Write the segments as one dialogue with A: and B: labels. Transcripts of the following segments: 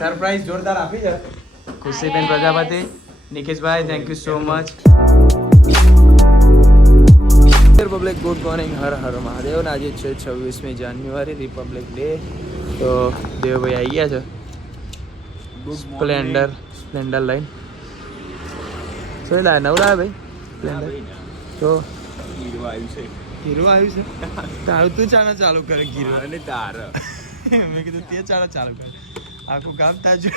A: Surprise જોરદાર આપી છે. ખુશીબેન Prajapati નિકેશભાઈ thank you so much republic good morning Har Har Mahadev. આજે છે છવ્વીસમી જાન્યુઆરી રિપબ્લિક ડે તો દેવભાઈ આવી ગયા છે? સ્પ્લેન્ડર સ્પ્લેન્ડર લઈને શું નવરા ભાઈ? સ્પ્લેન્ડર તો?
B: હીરો આવ્યું છે.
A: હીરો આવ્યું છે? તારું તું ચાલો ચાલુ કરે હીરો
B: તાર.
A: મેં કીધું તે ચાલો ચાલુ કર. આખું ગામ તાજુ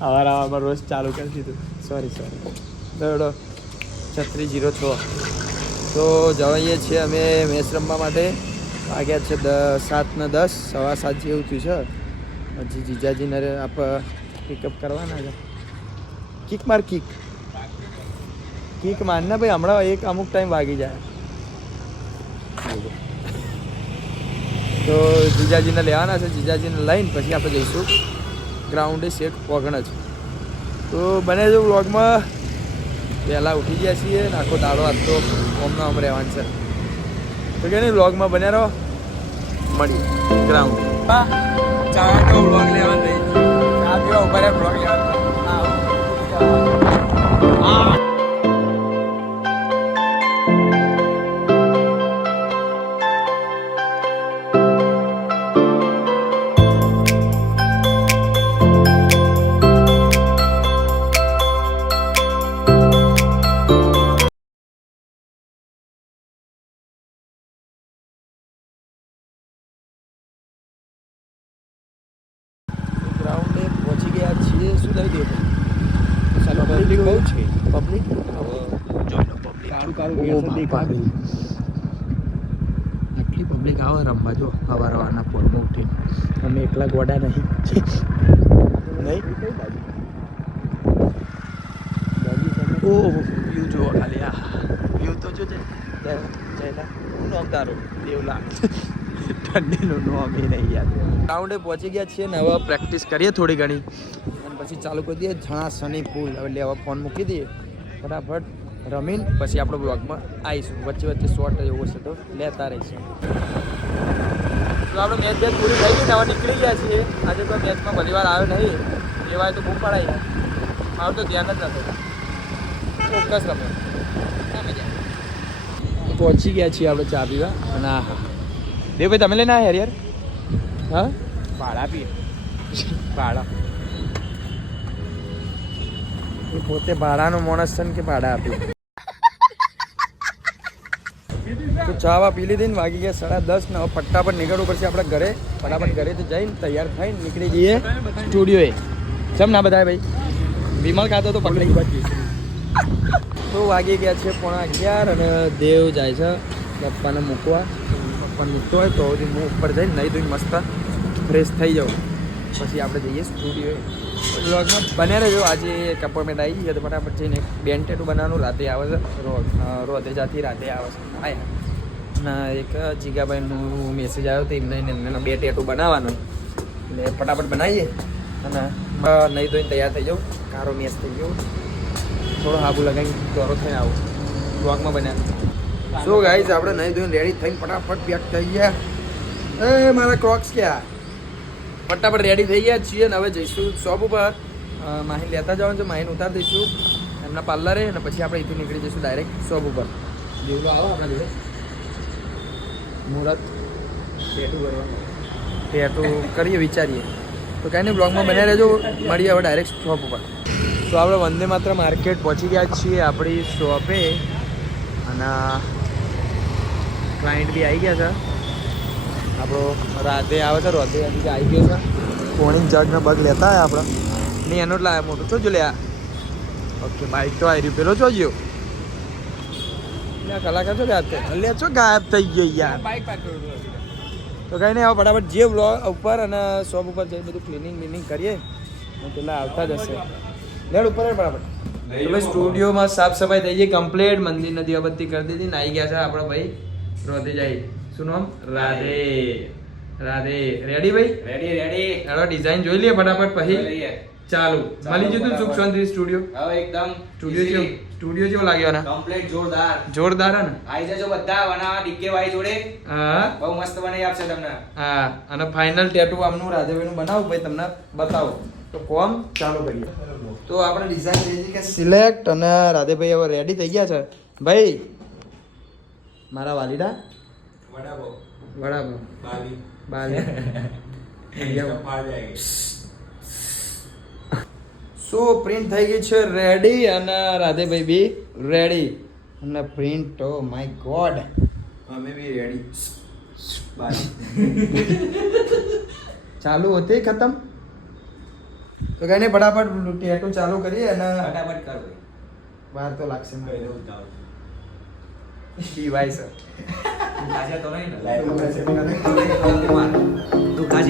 A: આવાર આવામાં રોજ ચાલુ કરી દીધું. સોરી સોરી દોડો છત્રીસ જીરો છ. તો જવાઈએ છીએ અમે મેચ રમવા માટે. વાગ્યા છે દ સાત ને દસ. સવા સાત જેવું થયું છે. હજી જીજાજીને આપ પિકઅપ કરવાના છે. કિક માર કિક કિક મારને ભાઈ, હમણાં એક અમુક ટાઈમ વાગી જાય. તો જીજાજીને લેવાના છે, જીજાજીને લઈને પછી આપણે જઈશું. ગ્રાઉન્ડે સેટ પગણ જ. તો બને જો વ્લોગમાં વહેલા ઉઠી ગયા છીએ ને આખો દાડો આજતો ઓમનો આમ રહેવાનું છે. તો કે નહીં, વ્લોગમાં બન્યા રહો. મળી ગ્રાઉન્ડ ચા તો વ્લોગ લેવાનું પીવા ઉપર વ્લોગ લેવાનું ગ્રાઉન્ડે ઓ બાપા આટલી પબ્લિક આવે રમવા, જો સવાર સવારના પોળમાં ઉઠીને અમે એકલા ગોડા નહીં. નહીં? ઓ વ્યૂ જુઓ ખાલી, આ. વ્યૂ તો જો છે જયલા. હું નામ તારું દેવલા. ઠંડીનું નામ એ નહીં યાદ ગ્રાઉન્ડે પહોંચી ગયા છીએ ને હવે પ્રેક્ટિસ કરીએ થોડી ઘણી. અને પછી ચાલુ કરી દઈએ ઘણા શનિ એટલે હવે ફોન મૂકી દઈએ. ફટાફટ. રમીને પછી આપણો બ્લોગમાં આવીશું વચ્ચે વચ્ચે શોર્ટ એવો છે તો લેતા રહીશું. તો આપણે મેચ બેચ પૂરી થઈ ગઈ ને હવે નીકળી ગયા છીએ. આજે તો મેચમાં બધી વાર આવ્યો નહીં. એ વાર તો બહુ પડાય મારું તો ધ્યાન જ નથી ચોક્કસ રમે પહોંચી ગયા છીએ આપણે ચા પીવા. અને હા હા. દેવભાઈ તમે લઈને આવ્યા યાર? હા?
B: ભાડા પી
A: ભાડા. એ પોતે ભાડાનો માણસ છે ને કે ભાડા આપ્યું તો ચા વા પી લીધી ને વાગી ગયા સાડા દસ ને પટ્ટા પર નીકળવું પડશે આપણે ઘરે. ફટાફટ તો જઈને તૈયાર થઈને નીકળી જઈએ. સ્ટુડિયોએ ચમ ના બધા ભાઈ? વિમલ ખાતો તો પકડી તો વાગી ગયા છે પોણા અગિયાર અને દેવ જાય છે પપ્પાને મૂકવા. પપ્પાને મૂકતો હોય તો હું ઉપર જઈને નહીં ધોઈને મસ્ત ફ્રેશ થઈ જાઉં. પછી આપણે જઈએ સ્ટુડિયોએ વ્લોગમાં બને રહેજો. આજે એક અપોઇન્ટમેન્ટ આવી છે તો ફટાફટ જઈને બેન ટેટુ બનાવવાનું રાતે આવે છે. રોજ રોજે જાતી રાતે આવે છે. આયા. ના, એક જીગાભાઈનું મેસેજ આવ્યો હતો એમને એમને બે ટેટુ બનાવવાનો. એટલે ફટાફટ બનાવીએ અને નહીં ધોઈને તૈયાર થઈ જાઉં. કારો મેસ થઈ ગયો. થોડો હાબુ લગાવી દોરો થઈને આવું. બ્લોગમાં બન્યા. સો ગાઈઝ આપણે નહીં ધોઈને રેડી થઈને ફટાફટ પેક થઈ ગયા. એ, મારા ક્રોક્સ ક્યાં? ફટાફટ રેડી થઈ ગયા છીએ ને હવે જઈશું શોપ ઉપર. માહિન લેતા જવાનું છે, માહીને ઉતાર દઈશું. એમના પાર્લરે અને પછી આપણે અહીંથી નીકળી જઈશું ડાયરેક્ટ શોપ ઉપર. જેવું આવો આપણા જોડે. મુહૂર્ત. ટેટુ કરીએ વિચારીએ. તો કાંઈ નહીં બ્લોગમાં બન્યા રહેજો. મળીએ હવે ડાયરેક્ટ શોપ ઉપર. તો આપણે વંદે માત્ર માર્કેટ પહોંચી ગયા છીએ આપણી શોપે. અને ક્લાયન્ટ બી આવી ગયા છે. આપણો રાધે આવે છે રાધે હજી આવી ગયો છે. કોણી જગને બગ લેતા હોય આપણે. નહીં એનો જ લાવ્યા મોટું છો જો લે ઓકે બાઇક તો આવી રહ્યું પેલો લે કલાકાર છો ગાયબ થઈ લે છો ગાયબ થઈ ગયો યાર.
B: બાઇક પાર્ક
A: તો કંઈ નહીં હવે ફટાફટ જે બ્લોગ ઉપર અને શોપ ઉપર જઈને બધું ક્લિનિંગ બિનિંગ કરીએ. અને પેલા આવતા જ હશે લેડ ઉપર હેડ ફટાફટ. સ્ટુડિયોમાં સાફ સફાઈ થઈ ગઈ કમ્પ્લીટ. મંદિરની દીવાબત્તી કરી દીધી. નાઈ ગયા છે આપણા ભાઈ. રોધે જાય. શું નામ? રાધે. રાધે. રેડી ભાઈ?
B: રેડી રેડી
A: હેડો ડિઝાઇન જોઈ લઈએ ફટાફટ પછી. ચાલુ. મળી જતું સુખ શાંતિ સ્ટુડિયો
B: હવે એકદમ
A: સ્ટુડિયો જેવો સ્ટુડિયો જેવો લાગ્યો ને
B: કમ્પ્લીટ જોરદાર.
A: જોરદાર હે ને?
B: આઈ જજો બધા બનાવા ડીકે વાઈ જોડે.
A: હા.
B: બહુ મસ્ત બનાવી આપશે તમને.
A: હા અને ફાઇનલ ટેટુ આમનું રાજાભાઈનું બનાવું ભાઈ તમને બતાવો. તો કોમ ચાલુ કરીએ તો આપણે ડિઝાઇન થઈ કે સિલેક્ટ અને રાધેભાઈ હવે રેડી થઈ ગયા છે. ભાઈ મારા વાલીડા? વડાપાવ. બાલી. સો પ્રિન્ટ થઈ ગઈ છે? રેડી અને રાધેભાઈ બી રેડી અને પ્રિન્ટ ઓ માય ગોડ
B: અમે બી રેડી
A: ચાલુ હતી ખતમ? તો કઈ નહીં ફટાફટ ટેટુ ચાલુ કરીએ અને
B: ફટાફટ કરો. ભાઈ
A: વાર તો લાગશે
B: મને. દઉં જાઓ.
A: સર
B: આજે તો નહીં ને.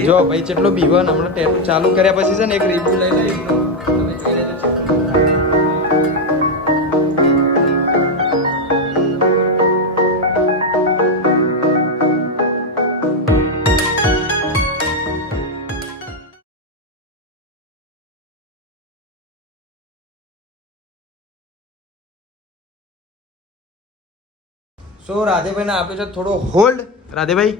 A: જો ભાઈ જેટલો બીવન હમણાં ટેટુ ચાલુ કર્યા પછી છે ને એક રિવ્યુ લઈ લઈ સો રાધેભાઈને આપ્યો છે થોડો હોલ્ડ રાધેભાઈ?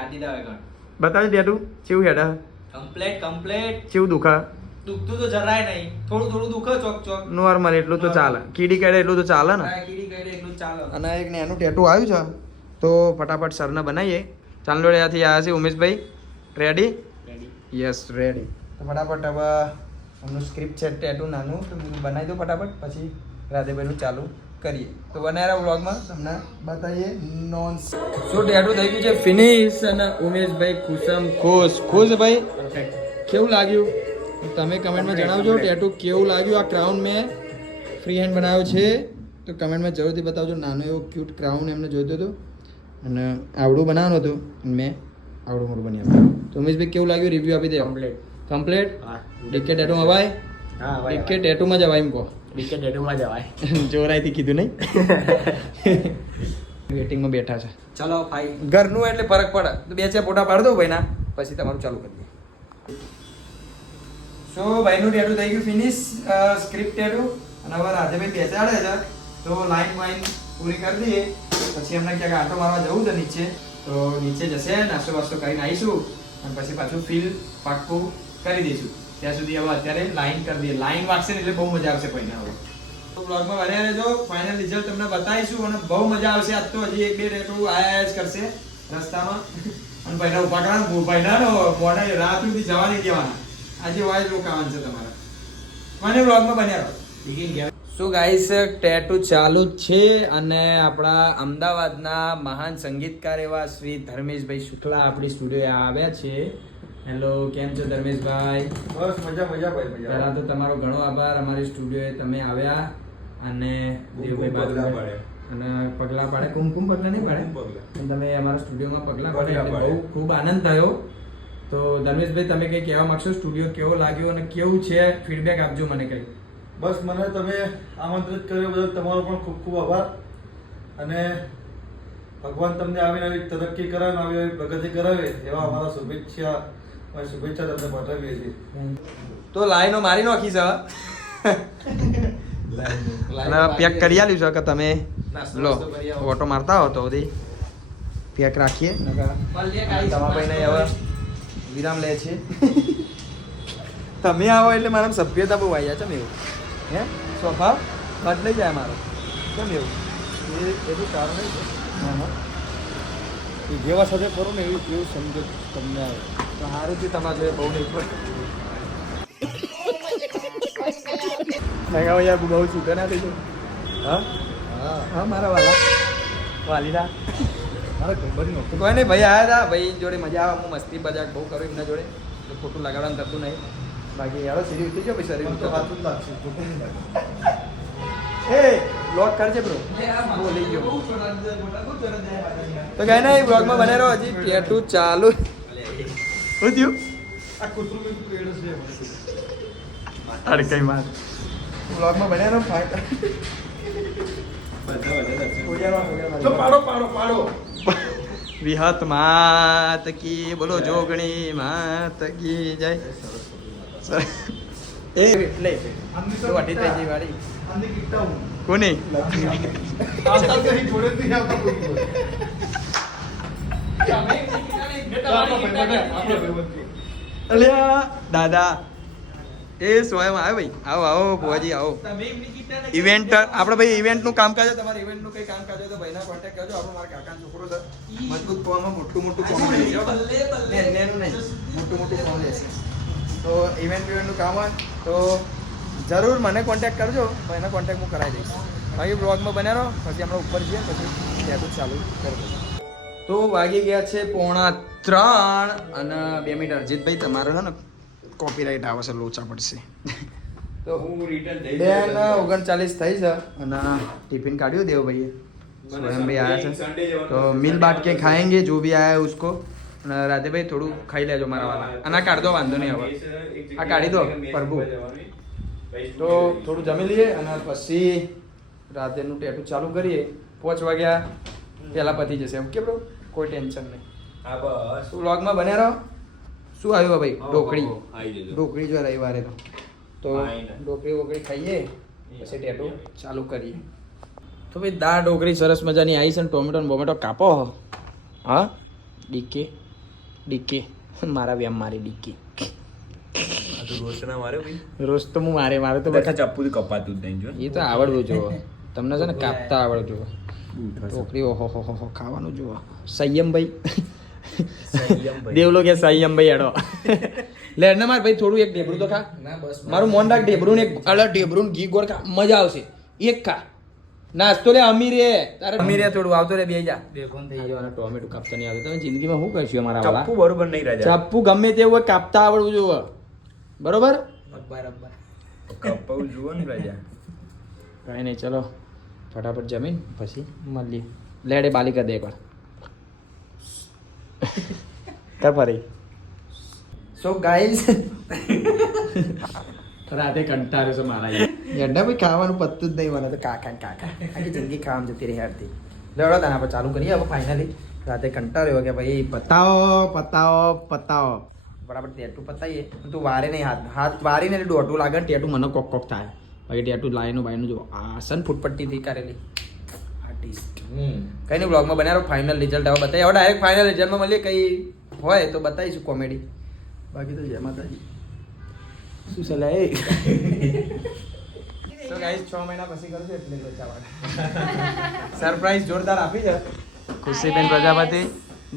B: આદી દાવે કર
A: બતાવી ટેટુ કેવું હેડા?
B: કમ્પ્લેટ કમ્પ્લેટ
A: કેવું દુખા?
B: દુખતું તો જરાય નહીં. થોડું થોડું દુખે ચોક ચોક.
A: નોર્મલ એટલું તો ચાલે. કીડી કાઢે એટલું તો ચાલે ને?
B: કીડી કઈ એટલું ચાલે.
A: અને એક ને એનું ટેટુ આવ્યું છે. તો ફટાફટ સરને બનાવીએ. ચાલો ત્યાંથી આવ્યા છે ઉમેશભાઈ. રેડી
B: રેડી
A: યસ રેડી તો ફટાફટ હવે એમનું સ્ક્રિપ્ટ છે ટેટુ નાનું. તો બનાવી દઉં ફટાફટ. પછી રાધેભાઈનું ચાલુ. કરીએ. તો બનાવ્યા વ્લોગમાં તમને બતાવીએ નોન શું ટેટુ થઈ ગયું છે? ફિનિશ અને ઉમેશભાઈ ખુશમ ખુશ. ખુશ ભાઈ. કેવું લાગ્યું? તમે કમેન્ટમાં જણાવજો ટેટુ કેવું લાગ્યું? આ ક્રાઉન મેં ફ્રી હેન્ડ બનાવ્યો છે. તો કમેન્ટમાં જરૂરથી બતાવજો. નાનો એવો ક્યુટ ક્રાઉન એમને જોઈતો હતો. અને આવડું બનાવવાનું હતું. અને મેં આવડું મોટું બની આપ્યું તો ઉમેશભાઈ કેવું લાગ્યું? રિવ્યુ આપી દે.
B: કમ્પ્લેટ
A: કમ્પ્લેટ
B: હા.
A: ડીકે ટેટુમાં અવાય?
B: હા
A: ડીકે ટેટુમાં જ અવાય એમ કહો.
B: ડીકે ડેટુમાં જવાય
A: જોરાઈથી કીધું નહીં વેટિંગમાં બેઠા છે
B: ચલો ભાઈ
A: ઘરનું એટલે ફરક પડે. તો બે ચાર ફોટા પાડ દો ભાઈના. પછી તમારું ચાલુ કરી દઈએ. સો ભાઈનું ટેટુ થઈ ગયું ફિનિશ સ્ક્રિપ્ટ ટેટુ. અને હવે રાધેભાઈ બેસાડે છે. તો લાઈન વાઈન પૂરી કરી દઈએ. પછી એમને ક્યાંક આટો મારવા જવું છે નીચે. તો નીચે જશે નાસ્તો વાસ્તો કરીને આવીશું. અને પછી પાછું ફીલ પાક્કું કરી દઈશું. ત્યાં સુધી હવે અત્યારે લાઈન કરી દઈએ. લાઈન વાગશે એટલે બહુ મજા આવશે ભાઈને હવે. બ્લોગમાં બન્યા રહેજો. ફાઇનલ રિઝલ્ટ તમને બતાવીશું અને બહુ મજા આવશે. આજ તો હજી એક બે રેટુ આયા કરશે રસ્તામાં. અને પહેલા ઊભા કરવાના ભાઈના મોડા રાત સુધી જવા નહીં દેવાના. આજે વાય રોકાવાનું છે તમારે. મને બ્લોગમાં બન્યા શું ગાઈસ ટેટુ ચાલુ જ છે અને આપણા અમદાવાદના મહાન સંગીતકાર એવા શ્રી ધર્મેશભાઈ શુક્લા આપણી સ્ટુડિયો આવ્યા છે. હેલો કેમ છો ધર્મેશભાઈ?
C: બસ મજા મજા ભાઈ મજા.
A: પહેલા તો તમારો ઘણો આભાર. અમારી સ્ટુડિયોએ તમે આવ્યા અને દેવભાઈ
C: પગલાં
A: બાજુભાઈ અને પગલા પાડે. કુમકુમ પગલા નહીં પાડે. પણ તમે અમારા સ્ટુડિયોમાં પગલા પાડે એટલે બહુ ખૂબ આનંદ થયો. તો ધર્મેશભાઈ તમે કંઈ કહેવા માંગશો? સ્ટુડિયો કેવો લાગ્યો અને કેવું છે? ફીડબેક આપજો મને કંઈ.
C: બસ મને તમે આમંત્રિત કર્યો બદલ તમારો પણ ખૂબ ખૂબ આભાર. અને ભગવાન તમને આવીને આવી તરક્કી કરાવે ને આવી આવી પ્રગતિ કરાવે એવા અમારા શુભેચ્છા અમારી શુભેચ્છા તમને પાઠવીએ છીએ.
A: તો લાઈનો મારી નાખી છે પેક કરી આલ્યું છે કે તમે લો. ઓટો મારતા હો તો બધી. પેક રાખીએ. તમારા ભાઈને હવે વિરામ લે છે. તમે આવો એટલે મારા સભ્યતા બહુ આવી જાય છે એવું? હે? સ્વભાવ બદલાઈ જાય મારો. કેમ એવું?
C: એ એનું કારણ છે.
A: હા, હા.
C: કે જેવા સાથે કરો ને એવું એવું સમજો તમને આવે.
A: તો સારું થયું તમારા જોડે બહુ નહીં પડે યાર બહુ છૂટે ના થઈ હા?
C: હા.
A: હા મારા વાલા. વાલીડા
C: મારા ખબર નો
A: કોઈ નહીં ભાઈ આવ્યા હતા ભાઈ જોડે મજા આવે. હું મસ્તી મજાક બહુ કરું એમના જોડે. તો ખોટું લગાડવાનું થતું નહીં. બાકી યારો સીધી ઉતરી ગયો ભાઈ શરીર
C: તો વાતું જ લાગશે. ખોટું નહીં લાગે.
A: એ! લોક કરજે બ્રો બોલી ગયો. તો કઈ નહીં બ્લોગમાં બને રહો હજી. ટેટુ ચાલુ. શું થયું?
C: આ કૂતરું બી પેડ છે
A: અરે કઈ માર બ્લોગમાં બન્યા રહો ફાઈટ
C: તો પાડો પાડો પાડો.
A: વિહત માત કી બોલો જોગણી માત કી જય. એ એટલે તો વાટી થઈ ગઈ વાળી.
C: આમની કિટ્ટા હું.
A: કોની. અલ્યા દાદા એ સ્વયં આવે ભાઈ. આવો આવો ભુવાજી આવો. ઇવેન્ટ આપણે ભાઈ ઇવેન્ટનું કામકાજ તમારે ઇવેન્ટનું કંઈ કામકાજ હોય તો ભાઈના કોન્ટેક્ટ કરજો. આપણો મારા કાકાનો છોકરો છે. મજબૂત ફોર્મમાં મોટું મોટું લેશે નેનું નહીં મોટું મોટું ફોર્મ લેશે તો ઇવેન્ટ ઇવેન્ટનું કામ હોય તો જરૂર મને કોન્ટેક કરજો એનો કોન્ટેક હું કરાવી દઈશ. બાકી બ્લોગમાં બન્યા રહો પછી આપણે ઉપર જઈએ પછી ટેબલ ચાલુ કરી તો વાગી ગયા છે પોણા ત્રણ અને બે મિનિટ. અરજીતભાઈ તમારે છે ને કોપીરાઇટ આવશે લોચા પડશે.
B: તો હું રિટર્ન થઈ
A: બે ને ઓગણચાલીસ થઈ છે અને ટિફિન કાઢ્યું દેવભાઈએ. स्वयं भी आया था तो मिल बाट के खाएंगे जो भी आया है રાધેભાઈ થોડું ખાઈ લેજો મારા વાલા. અને કાઢ દો વાંધો નહીં હવે. આ કાઢી દો પ્રભુ. તો થોડું જમી લઈએ અને પછી રાતેનું ટેટુ ચાલુ કરીએ. પાંચ વાગ્યા પેલા પતી જશે. ઓકે બ્રો કોઈ ટેન્શન નહીં.
B: હા બસ.
A: શું વ્લોગમાં બન્યા રહો? શું આવ્યું ભાઈ ઢોકળી. ઢોકળી જો રવિવારે તો. તો
B: ઢોકળી
A: ઢોકળી વોકળી ખાઈએ પછી ટેટુ ચાલુ કરીએ. તો ભાઈ દાળ ઢોકળી સરસ મજાની આવી છે ને ટોમેટો ને બોમેટો કાપો. હા? ડીકે. ડીકે. મારા વ્યામ મારી ડીકે.
B: ના ભાઈ?
A: રોજ તો હું મારે મારે તો
B: બધા ચપ્પુ કપાતું જ નહીં જો.
A: એ તો આવડવું જુઓ. તમને છે ને કાપતા આવડવું જુઓ ઢોકળી ઓહો હો હો હો ખાવાનું જુઓ. સંયમભાઈ.
B: સંયમભાઈ.
A: દેવલો કે સંયમભાઈ એડો લે ને માર ભાઈ થોડું એક ઢેબરું તો ખા. મારું મોન રાખ ઢેબરું ને એક અલગ ઢેબરું ને ઘી ગોળ ખા. મજા આવશે. એક ખા. નાસ્તો લે અમીરે. તારે અમીરે થોડું આવતો રે બે જા. બેફોન થઈ જવાના ટોમેટો કાપતા નહીં આવતું. તમે જિંદગીમાં શું કરશો અમારા વાળા
B: ચપ્પુ બરોબર નહીં રાજા.
A: ચપ્પુ ગમે તેવું કાપતા આવડવું જોઈએ બરોબર?
B: જુઓ ને
A: કઈ નહીં ચલો. ફટાફટ જમીન પછી મળીએ. લેડે બાલિકા દે એકવાર કર ફરી. સો ગાઈઝ રાતે કંટાળ્યો છે મારા યડ્ડા ભાઈ ખાવાનું પત્તું જ નહીં મને તો કાકા ને કાકા. આખી જિંદગી ખાવાનું જતી રહી હારતી લડો તને આપણે ચાલુ કરીએ હવે ફાઇનલી રાતે કંટાળ્યો કે ભાઈ પતાવો પતાવો પતાવો. બરાબર ટેટુ પતાવીએ તું વારે નહીં હાથ હાથ વારીને એટલે દોઢું લાગે ને ટેટુ મને કોક કોક થાય. બાકી ટેટુ લાઈનું બાઈનું જો આસન ફૂટપટ્ટીથી કરેલી. આર્ટિસ્ટ કઈ નહીં બ્લોગમાં બનાવો ફાઇનલ રિઝલ્ટ હવે બતાવી. હવે ડાયરેક્ટ ફાઇનલ રિઝલ્ટમાં મળીએ કંઈ હોય તો બતાવીશું કોમેડી બાકી તો જય માતાજી. શું સલાહ એ? તો ગાઈસ છ મહિના પછી કરજો એટલે લોચાવાળા સરપ્રાઈઝ જોરદાર આપી છે. ખુશીબેન પ્રજાપતિ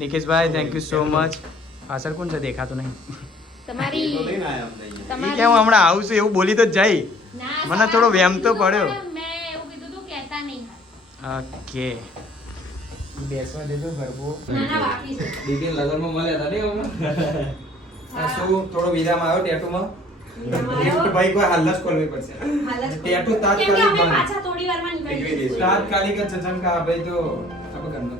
A: નિકેશભાઈ થેન્ક યુ સો મચ પાછળ કોણ છે? દેખાતું નહીં.
D: તમારી તમારી
A: કેમ હમણાં આવું છું એવું બોલી તો જ જાય. મને થોડો વેમ તો પડ્યો.
D: મેં એવું કીધું તું કહેતા નહીં.
A: ઓકે. બેસવા દેજો ગરબો દીદી લગનમાં મળ્યા હતા ને હમણાં શું થોડો વિરામ આવ્યો ટેટુમાં? ભાઈ કોઈ હાલ ખોલવી પડશે. ટેટુ તાત્કાલિક. તાત્કાલિક જ છે જેમ ભાઈ તો આપણે ઘરનો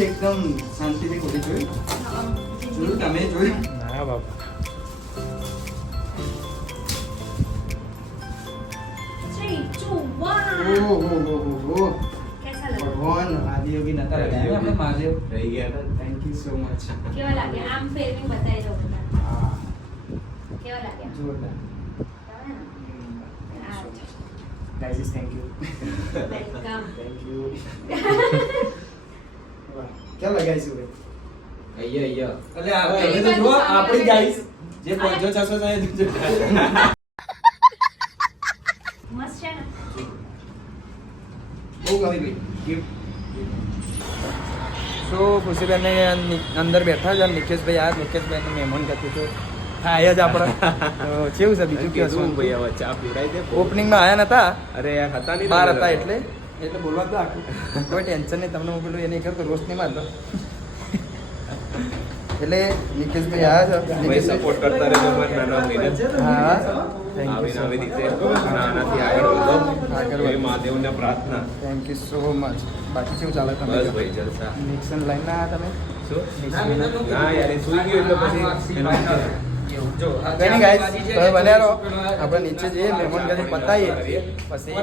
A: એકદમ શાંતિથી ખોટી જોઈ જોયું તમે જોયું
B: ના બાપા
D: Three,
A: હો હો હો
D: મોહન
A: મહાદેવ બી નતા રહ્યા આપણે મહાદેવ
B: રહી ગયા
A: થેન્ક યુ સો મચ
D: કેવા લાગ્યા આમ ફેરવી બતાવી દો બધા કેવા
A: જોરદાર guys thank you
D: welcome
A: thank you કેવા લાગ્યા છે ભાઈ અય્યા અય્યા અલે આ તો જો આપણી ગાઈઝ જે પંજો ચાસો જાય
D: મસ્ત છે ને
A: બહુ ગમી ગઈ ગિફ્ટ સો ખુશીબેનને અંદર બેઠા છે નિકેશભાઈ આ નિકેશભાઈને મહેમાન કરતું છું આયા જ આપણે. કેવું છે બીજું કે શું?
B: ભાઈ હવે ચા પીવડાવી દે
A: ઓપનિંગમાં આયા નતા?
B: અરે હતા નહીં
A: હતા એટલે? એટલે બોલવા તો આખું. કોઈ ટેન્શન નહીં તમને હું પેલું એ નહીં કરતો રોસ્ટ નહીં મારતો એટલે નિકેશભાઈ આવ્યા છે?
B: નિકેશ સપોર્ટ કરતા રહેજો મારા નાના ભાઈને.
A: હા થેન્ક
B: આવી
A: યુ
B: નવી રીતે નાનાથી આગળ વધો.
A: આગળ વધો.
B: મહાદેવને પ્રાર્થના.
A: થેન્ક યુ સો મચ બાકી કેવું ચાલે તમે
B: બસ ભાઈ જલસા.
A: નિક્સન લાઈન ના તમે?
B: શું? ના? યાર એ સુઈ ગયો એટલે પછી
A: બન્યા રહો. આપણે નીચે જઈએ મહેમાન ગતિ પતાવીએ પછી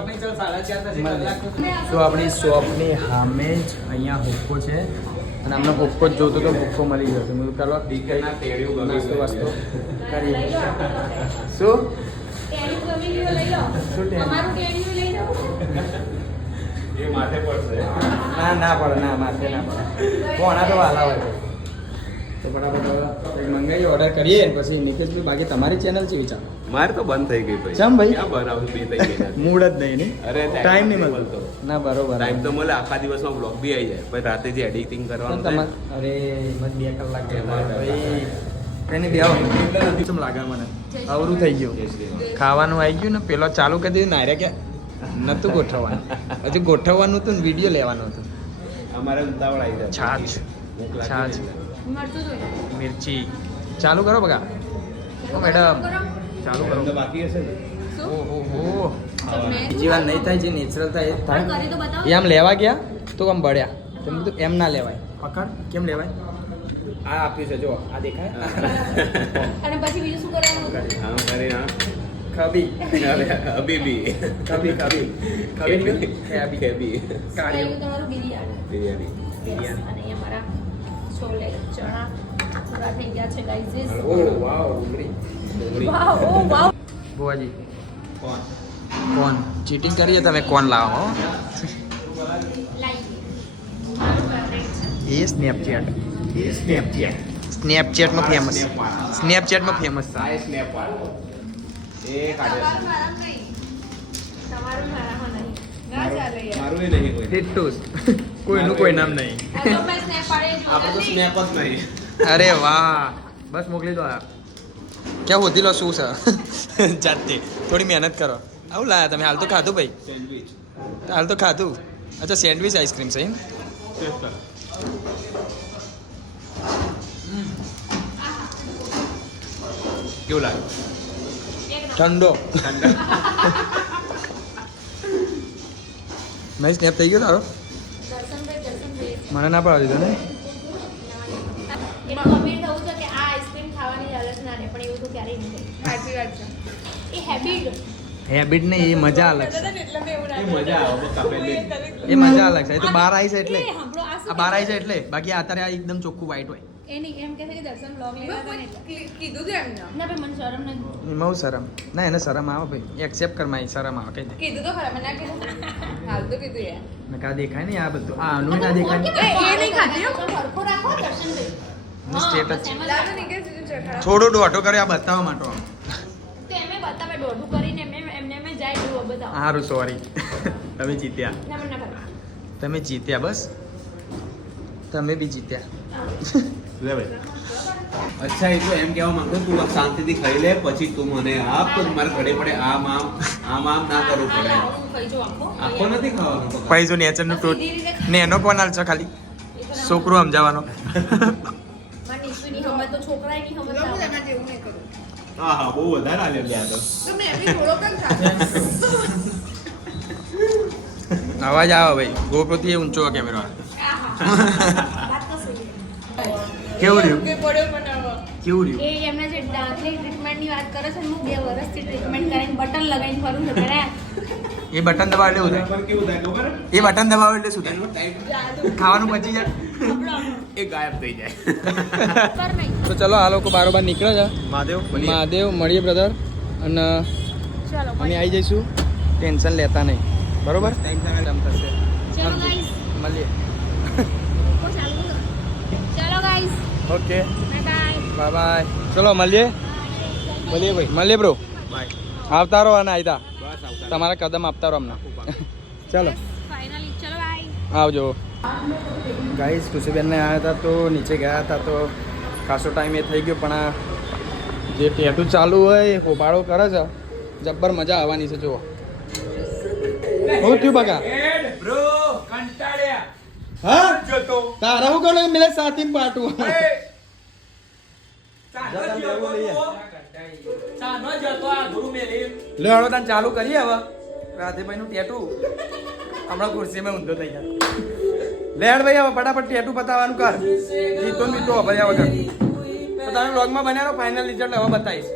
A: તો આપણી શોપની સામે જ અહીંયા હુક્કો છે? અને અમને ભૂખો જ જોતો તો ભૂખો મળી જશે મેં ચાલો નાસ્તો
B: છે.
A: વાસ્તો કરીએ. શું?
D: ટેણું ગમી લઈ લો.
A: શું ટેણું?
D: અમારું લઈ લો.
B: એ માથે પડશે.
A: ના ના પડે ના માથે ના પડે. કોણા? તો વાલા હોય તો ફટાફટ મંગાવીએ ઓર્ડર કરીએ પછી નિકેશભાઈ બાકી તમારી ચેનલ છે વિચાર.
B: મારે તો બંધ થઈ ગઈ ભાઈ.
A: ચમ ભાઈ?
B: ક્યાં બનાવું બે થઈ ગઈ
A: મૂડ જ નહીં ને?
B: અરે
A: ટાઈમ નહીં મળતો. ના બરોબર.
B: ટાઈમ તો મળે આખા દિવસમાં બ્લોગ બી આવી જાય. પણ રાતે જે એડિટિંગ કરવાનું
A: તમારે અરે એમાં બે કલાક ભાઈ. એની બે કેમ લાગે મને? અવરું થઈ ગયું. ખાવાનું આવી ગયું ને પેલો ચાલુ કરી દીધું નારે કે નતું ગોઠવવાનું. હજુ ગોઠવવાનું હતું ને વીડિયો લેવાનું હતું.
B: અમારે ઉતાવળ આવી જાય.
A: છાછ. છાછ.
D: મરચું
A: મિર્ચી. ચાલુ કરો બગા. Oh madam. ચાલુ કરો.
B: બાકી હશે
A: ઓહો બીજી વાર નહીં થાય જે નેચરલ થાય એ થાય.
D: કરી
A: એ આમ લેવા ગયા તો આમ બળ્યા. તેમ કીધું એમ ના લેવાય. પકડ કેમ લેવાય? આ આપ્યું છે જો આ દેખાય.
D: અને પછી બીજું શું કરવાનું?
B: આમ કરીને આમ.
A: ખબી
B: અરે, અભી બી
A: કભી કભી કભી નહીં, ખેબી.
B: ખેબી.
A: કાઢ્યો.
D: કયું તમારું બિરયાની.
B: બિરયાની.
D: છોલે ચણા પૂરા થઈ ગયા છે ગાઈઝ
A: ઓહ વાવ ડુંગળી
B: ડુંગળી.
D: વાવ ઓ વાવ.
A: બુઆજી.
B: કોણ?
A: કોણ? ચીટિંગ કરીએ તમે કોણ લાવો હો? એ સ્નેપચેટ એ સ્નેપચેટ સ્નેપચેટમાં ફેમસ સ્નેપચેટમાં ફેમસ
B: આ સ્નેપ એ કાઢે છે.
D: તમારું
B: મારું એ નહીં કોઈ.
A: હિટ્ટુસ કોઈનું કોઈ નામ નહીં.
B: આપણે તો સ્નેપ જ નહીં.
A: અરે વાહ. બસ મોકલી દો આ. ક્યાં હોધી લો શું છે? જાતે. થોડી મહેનત કરો. આવું લાયા તમે? હાલ તો ખાધું ભાઈ?
B: સેન્ડવિચ
A: હાલ તો ખાધું? અચ્છા સેન્ડવિચ આઈસ્ક્રીમ છે એમ?
B: કેવું લાગે
D: ઠંડો.
A: ઠંડો. નહીં સ્નેપ થઈ ગયો તારો. મને ના પાડી દીધો ને
D: એમાં ગંભીર થવું છે કે આ આઈસ્ક્રીમ ખાવાની હાલત ના રહે પણ એવું તો ક્યારેય નહીં થાય. સાચી વાત છે. એ હેબિટ
A: ને નહીં એ મજા અલગ છે.
B: એ મજા આવે
A: એ મજા અલગ છે. એ તો બહાર આવી છે એટલે.
D: બાર આ
A: બહાર આવી છે એટલે. બાકી અત્યારે આ એકદમ ચોખ્ખું વ્હાઈટ હોય.
D: એ નહીં એમ કહે છે કે દર્શન બ્લોગ લેવા હતા
E: કીધું તું એમને.
D: ના ભાઈ મને શરમ નથી.
A: એમાં શરમ. ના એને શરમ આવે ભાઈ. એક્સેપ્ટ કર મારી શરમ આવે કહી
E: કીધું તો ખરા મને ના કીધું. હાલ તો કીધું યાર
A: મેં કા દેખાય નહીં આ બધું. આ આનું ના દેખાય
E: એ- એ નહીં. ખાધી.
D: સરખો રાખો દર્શનભાઈ
A: ને
D: હા,
A: status.
D: બસ એમ જ
E: લાલો
D: રાખો.
E: નીકળે છે ચખાડો.
A: થોડું દોઢો કર્યો આ બતાવવા માટે.
D: તો બતાવે દોઢું કરીને એમને એમને એમે જાય જુઓ બતાવો.
A: સારું સોરી તમે જીત્યા.
D: ના મને ના ખબર.
A: તમે જીત્યા બસ. તમે બી જીત્યા.
B: લે ભાઈ અચ્છા એ તો એમ કહેવા માંગતો તું આ શાંતિથી ખાઈ લે પછી તું મને આપ તો મારે ઘડે પડે આમ આમ આમ આમ ના કરવું પડે
D: આખો.
B: નથી ખાવાનો બકા.
A: નેચરનું ટોટ ને એનો કોણ છે ખાલી છોકરો સમજાવવાનો
E: હું.
B: હા બહુ વધારે આલ્યો લે તો.
A: અવાજ આવે ભાઈ ગોપ્રોથી ઊંચો કેમેરો. કેવું રહ્યું. કેવું રહ્યું?
D: એ એમને જે દાંતની ટ્રીટમેન્ટની વાત કરે છે હું બે વર્ષથી ટ્રીટમેન્ટ કરીને બટન લગાવીને ફરું છું ત્યારે
A: એ બટન દબાવે એટલે શું થાય? એ બટન દબાવે એટલે શું થાય? ખાવાનું બચી જાય?
B: એ ગાયબ થઈ જાય.
A: તો ચલો આ લોકો બારોબાર નીકળે છે.
B: મહાદેવ
A: મહાદેવ મળીએ બ્રધર અને
D: ચાલો
A: અમે આવી જઈશું. ટેન્શન લેતા નહીં. બરોબર? થેન્ક થશે.
D: ચલો થશે
A: મળીએ
D: ચાલો ચલો guys
A: okay
D: bye bye
A: bye bye ચલો મળીએ. મળીએ ભાઈ. મળીએ બ્રો આવતા રહો અને આયતા. તમારા કદમ આપતા રહો અમને ચલો.
D: ફાઇનલી ચલો બાય
A: આવજો. ગાઈસ ખુશીબેનને આવ્યા હતા તો નીચે ગયા હતા તો ખાસો ટાઈમ એ થઈ ગયો પણ આ જે ટેટુ ચાલુ હોય હોબાળો કરે છે. જબ્બર મજા આવવાની છે જુઓ. હું થયું બગા હા?
B: જતો
A: તારા હું કોને મિલે સાથી પાટું. હળો ચાલુ કરીએ હવે. રાધેભાઈ નું ટેટુ. હમણાં ખુરશીમાં ઊંધો થઈ ગયા લેડ ભાઈ હવે ફટાફટ ટેટુ બતાવવાનું કર. જીતો જીતો ભર્યા વગર તો તમે વ્લોગમાં બન્યા ફાઇનલ રિઝલ્ટ હવે બતાવીશ.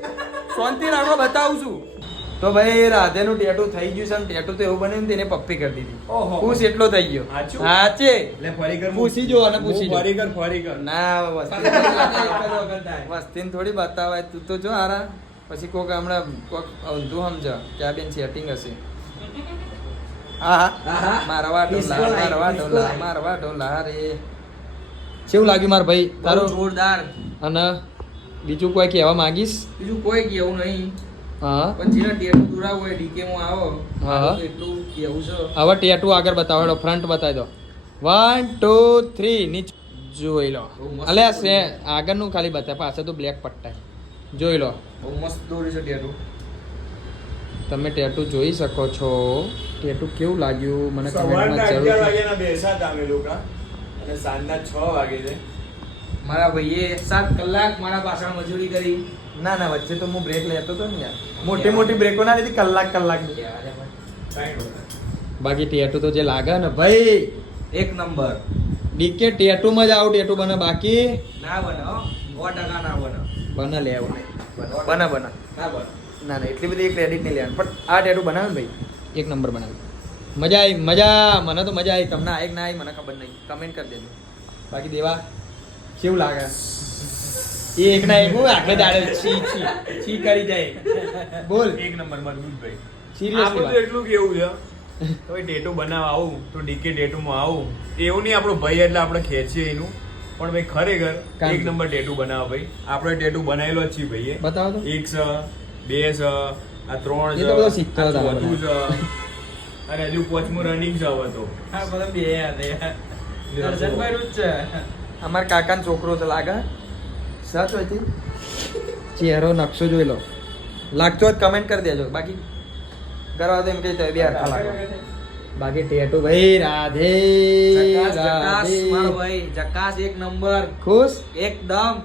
A: શાંતિ રાખો બતાવું છું. તો ભાઈ રાધેનું ટેટુ થઈ ગયું છે ટેટુ તો એવું બન્યું તેને પપ્પી કરી દીધી. ખુશ એટલો થઈ ગયો.
F: સાચે?
A: પૂછી જો અને પૂછી જો.
F: ફરી કર ફરી કર.
A: ના વસ્તી થોડી બતાવાય. તું તો જો આરા પછી કોક હમણાં કોક ઊંધું સમજ કે આ બેન સેટિંગ હશે. હા હા. મારવા ઢોલા મારવા ઢોલા મારવા ઢોલા રે. કેવું લાગ્યું માર ભાઈ? તારો?
G: જોરદાર.
A: અને બીજું કોઈ કહેવા માંગીશ?
G: બીજું કોઈ કેવું નહીં. પણ જેને ટેટુ દોરાવું હોય ડીકે માં આવો
A: હા.
G: એટલું કેવું છે?
A: હવે ટેટુ આગળ બતાવો હેડો ફ્રન્ટ બતાવી દો. વન ટુ થ્રી નીચે. જોઈ લો. અલે સે આગળનું ખાલી બતાવે પાછળ તો બ્લેક પટ્ટા જોઈ લો.
G: બહુ મસ્ત દોરી છે ટેટુ
A: તમે ટેટુ જોઈ શકો છો. ટેટુ કેવું લાગ્યું? મને કમેન્ટમાં જરૂર
F: વાગ્યાના બેસા લોકો. અને સાંજના છ વાગે છે.
G: મારા ભાઈએ સાત કલાક મારા પાછળ મજૂરી કરી.
A: ના ના વચ્ચે તો હું બ્રેક લેતો હતો ને યાર. મોટી મોટી બ્રેકો ના લીધી કલાક કલાક. બાકી ટેટુ તો જે લાગે ને ભાઈ
G: એક નંબર.
A: ડીકે ટેટુમાં જ આવું ટેટુ બને બાકી
G: ના બને હો. સો ટકા ના બને.
A: બને લેવું નહીં બને બને.
G: ના બને.
A: ના ના એટલી બધી ક્રેડિટ નહીં લેવાનું. પણ આ ટેટુ બનાવે ને ભાઈ. એક નંબર બનાવે. મજા આવી મજા મને તો મજા આવી. તમને આવી કે ના આવી મને ખબર નહીં. કમેન્ટ કરી દેજો. બાકી દેવા કેવું લાગે? એક ના એક હું આખે દાડે છી છી છી કરી જાય. બોલ.
F: એક નંબર મજબૂત ભાઈ
A: સિરિયસલી
F: આપણું તો એટલું કેવું છે તો ડેટો ટેટુ બનાવવા આવું તો ડીકે ટેટુમાં આવું. એવું નહીં આપણો ભાઈ એટલે આપણે ખેંચીએ એનું. પણ ભાઈ ખરેખર એક નંબર ટેટુ બનાવો ભાઈ. આપણે ટેટુ બનાવેલો જ છીએ ભાઈએ.
A: બતાવો
F: એક છે બે છે આ ત્રણ છે
A: બધું શીખતો
F: છે. અને હજુ પાંચમું રનિંગ છે હવે તો.
G: આ બધા બે યાર. દર્શનભાઈ નું જ છે.
A: અમાર કાકાનો છોકરો તો લાગે. સચ હોય ચહેરો નકશો જોઈ લો. લાગતો હોય કમેન્ટ કરી દેજો. બાકી કરવા તો એમ કે બે હરખા લાગે. બાકી ટેટુ ભાઈ રાધે
G: જકાસ મારો ભાઈ જકાસ એક નંબર.
A: ખુશ?
G: એકદમ.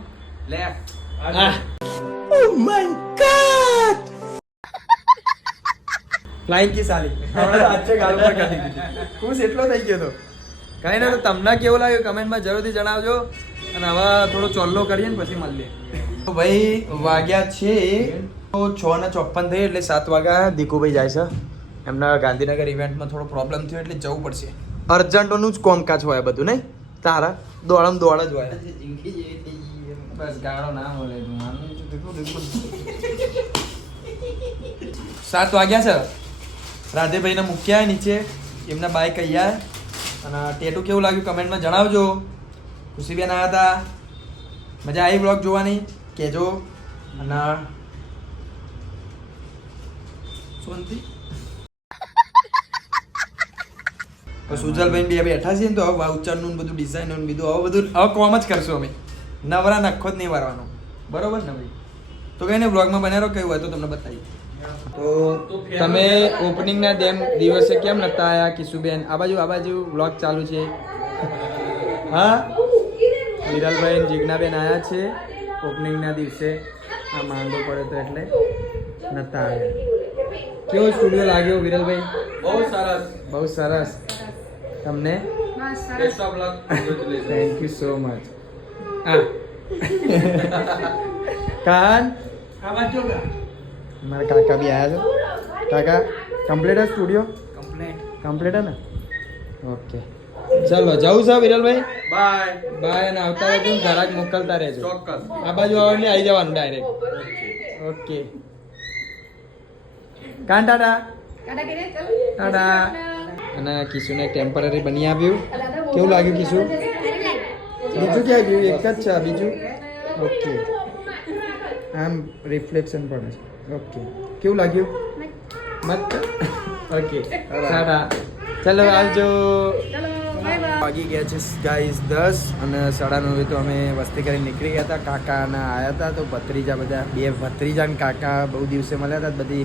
G: લે.
A: ગોડ! ફ્લાઇંગ કી સાલી હમણાં તો આછે ગાલ પર કાઢી દીધી. ખુશ એટલો થઈ ગયો તો. કઈ ના તો તમને કેવું લાગ્યું? કમેન્ટમાં જરૂરથી જણાવજો. અને હવે થોડો ચોલ્લો કરીએ ને પછી મળીએ. તો ભાઈ વાગ્યા છે. તો છ ને ચોપન થઈ એટલે સાત વાગ્યા દીકુભાઈ જાય છે. એમના ગાંધીનગર ઇવેન્ટમાં થોડો પ્રોબ્લેમ થયો એટલે જવું પડશે. અર્જન્ટોનું જ કોમકાજ હોય બધું નહીં? તારા દોડમ દોડ જ હોય. બસ ગાળો ના મળે. સાત વાગ્યા છે. રાધેભાઈને મૂક્યા નીચે. એમના બાઈક અહીંયા અને ટેટુ કેવું લાગ્યું? કમેન્ટમાં જણાવજો. ખુશીબેન આવ્યા હતા મજા આવી બ્લોગ જોવાની? કહેજો. અને શાંતિ સુજલભાઈ બે બેઠા છીએ ને તો હવે વાઉચરનું બધું ડિઝાઇનનું ને બધું હવે બધું હવે કોમ જ કરશું અમે. નવરા નખો જ નહીં વારવાનો. બરોબર ને ભાઈ? તો કઈ ને બ્લોગમાં બનાવો કયું હોય તો તમને બતાવી. તો તમે ઓપનિંગના દેમ દિવસે કેમ નતા આયા કિશુબેન? આ બાજુ આ બાજુ બ્લોગ ચાલુ છે. હા? વિરલભાઈ અને જીજ્ઞાબેન આવ્યા છે. ઓપનિંગના દિવસે આ માંડો પડે તો એટલે નતા આવ્યા. કેવો સ્ટુડિયો લાગ્યો વિરલભાઈ?
G: બહુ સરસ.
A: બહુ સરસ. તમને? થેન્ક યુ સો મચ હા. કાન? મારા કાકા બી આવ્યા છે. કાકા કમ્પ્લીટ હે સ્ટુડિયો
G: કમ્પ્લીટ
A: કમ્પ્લીટ હે ને? ઓકે ચલો જવું છે વિરલભાઈ?
G: બાય.
A: બાય અને આવતા રહેજો ઘરાક મોકલતા રહેજો.
G: ચોક્કસ.
A: આ બાજુ આવવાની આવી જવાનું ડાયરેક્ટ ઓકે. કાન ટાટા.
E: કે
A: ટાટા. અને કિશુને ટેમ્પરરી બની આવ્યું કેવું લાગ્યું કિશુ? બીજું ક્યાં ગયું એક જ છે બીજું? ઓકે. આમ રિફ્લેક્શન પડે છે ઓકે. કેવું લાગ્યું? મત ઓકે. ટાટા. ચલો આવજો. વાગી ગયા છે ગાઈઝ દસ અને સાડા નવે તો અમે વસ્તી કરી નીકળી ગયા હતા. કાકાના આવ્યા હતા તો ભત્રીજા બધા, બે ભત્રીજા ને કાકા બહુ દિવસે મળ્યા હતા, બધી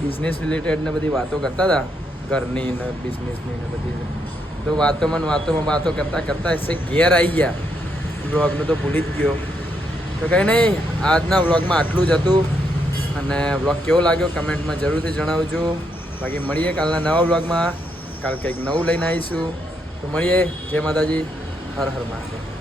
A: બિઝનેસ રિલેટેડ ને બધી વાતો કરતા હતા. ઘરની ને બિઝનેસની ને બધી. તો વાતોમાં વાતોમાં વાતો કરતા કરતા એસે ઘેર આવી ગયા. વ્લોગનું તો ભૂલી જ ગયો. તો કંઈ નહીં આજના વ્લોગમાં આટલું જ હતું. અને વ્લોગ કેવો લાગ્યો કમેન્ટમાં જરૂરથી જણાવજો. બાકી મળીએ કાલના નવા વ્લોગમાં કાલ કંઈક નવું લઈને આવીશું. તો મળીએ. જય માતાજી. હર હર મહાદેવ.